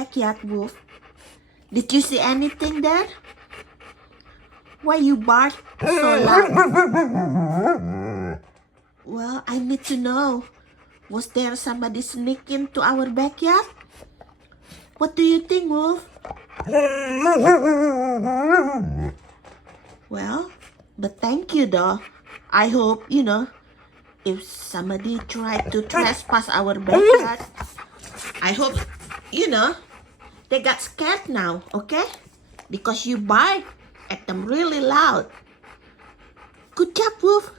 backyard, Wolf. Did you see anything there? Why you bark so loud? Well, I need to know. Was there somebody sneaking to our backyard? What do you think, Wolf? Well, but thank you though. I hope, if somebody tried to trespass our backyard, I hope, they got scared now, okay? Because you bark at them really loud. Good job, Wolf.